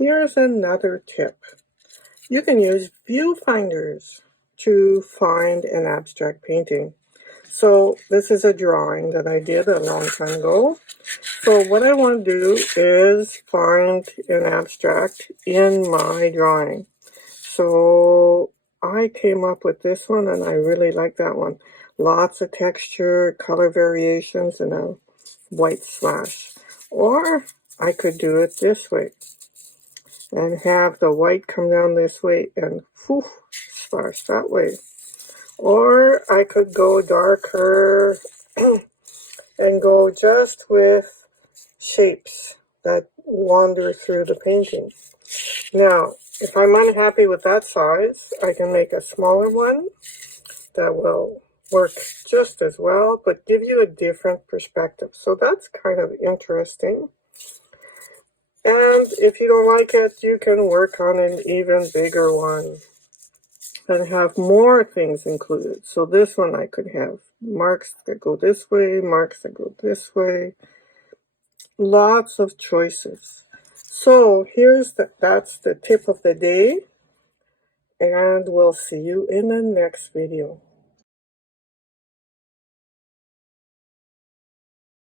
Here's another tip. You can use viewfinders to find an abstract painting. So this is a drawing that I did a long time ago. So what I want to do is find an abstract in my drawing. So I came up with this one and I really like that one. Lots of texture, color variations, and a white slash. Or I could do it this way and have the white come down this way and slash that way. Or I could go darker and go just with shapes that wander through the painting. Now, if I'm unhappy with that size, I can make a smaller one that will work just as well, but give you a different perspective. So that's kind of interesting. And if you don't like it, you can work on an even bigger one and have more things included. So this one I could have marks that go this way, marks that go this way. Lots of choices. So that's the tip of the day, and we'll see you in the next video.